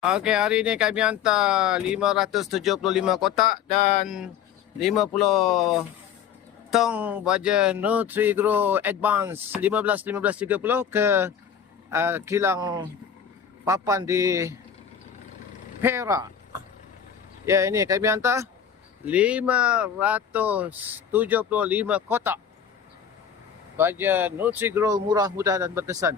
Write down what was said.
Okey, hari ini kami hantar 575 kotak dan 50 tong baja Nutri-Grow Advance 15-15-30 ke kilang papan di Perak. Ya, ini kami hantar 575 kotak baja Nutri-Grow murah, mudah dan berkesan.